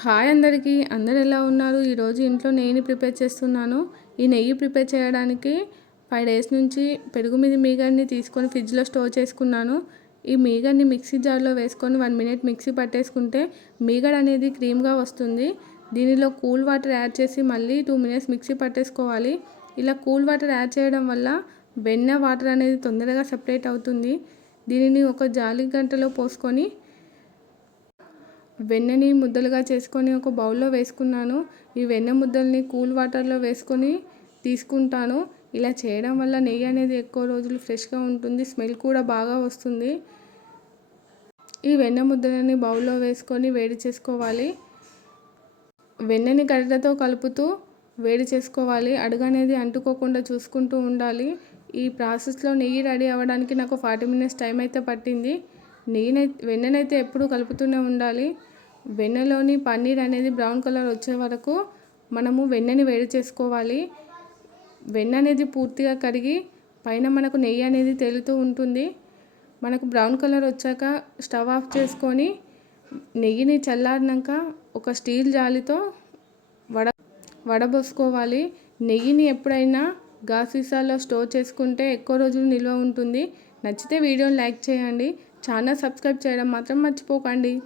Hi అందరికీ. అందరు ఎలా ఉన్నారు? ఈరోజు ఇంట్లో నెయ్యిని ప్రిపేర్ చేస్తున్నాను ఈ నెయ్యి ప్రిపేర్ చేయడానికి ఫైవ్ డేస్ నుంచి పెరుగు మీద మీగడ్ని తీసుకొని ఫ్రిడ్జ్లో స్టోర్ చేసుకున్నాను. ఈ మీగడ్ని మిక్సీ జార్లో వేసుకొని వన్ మినిట్ మిక్సీ పట్టేసుకుంటే మీగడ అనేది క్రీమ్గా వస్తుంది. దీనిలో కూల్ వాటర్ యాడ్ చేసి మళ్ళీ టూ మినిట్స్ మిక్సీ పట్టేసుకోవాలి. ఇలా కూల్ వాటర్ యాడ్ చేయడం వల్ల వెన్న వాటర్ అనేది తొందరగా సపరేట్ అవుతుంది. దీనిని ఒక జాలి గంటలో పోసుకొని వెన్నని ముద్దలుగా చేసుకొని ఒక బౌల్లో వేసుకున్నాను. ఈ వెన్న ముద్దల్ని కూల్ వాటర్లో వేసుకొని తీసుకుంటాను. ఇలా చేయడం వల్ల నెయ్యి అనేది ఎక్కువ రోజులు ఫ్రెష్గా ఉంటుంది స్మెల్ కూడా బాగా వస్తుంది. ఈ వెన్న ముద్దలని బౌల్లో వేసుకొని వేడి చేసుకోవాలి. వెన్నని గడ్డతో కలుపుతూ వేడి చేసుకోవాలి. అడుగు అనేది అంటుకోకుండా చూసుకుంటూ ఉండాలి. ఈ ప్రాసెస్లో నెయ్యి రెడీ అవ్వడానికి నాకు ఫార్టీ మినిట్స్ టైం అయితే పట్టింది. నెయ్యినైతే వెన్ననైతే ఎప్పుడూ కలుపుతూనే ఉండాలి. వెన్నలోని పన్నీర్ అనేది బ్రౌన్ కలర్ వచ్చే వరకు మనము వెన్నని వేడి చేసుకోవాలి. వెన్న అనేది పూర్తిగా కరిగి పైన మనకు నెయ్యి అనేది తేలుతూ ఉంటుంది. మనకు బ్రౌన్ కలర్ వచ్చాక స్టవ్ ఆఫ్ చేసుకొని నెయ్యిని చల్లారినాక ఒక స్టీల్ జాలితో వడ వడబోసుకోవాలి. నెయ్యిని ఎప్పుడైనా గా సీసాలో స్టోర్ చేసుకుంటే ఎక్కువ రోజులు నిల్వ ఉంటుంది. నచ్చితే వీడియోని లైక్ చేయండి. ఛానల్ సబ్స్క్రైబ్ చేయడం మాత్రం మర్చిపోకండి.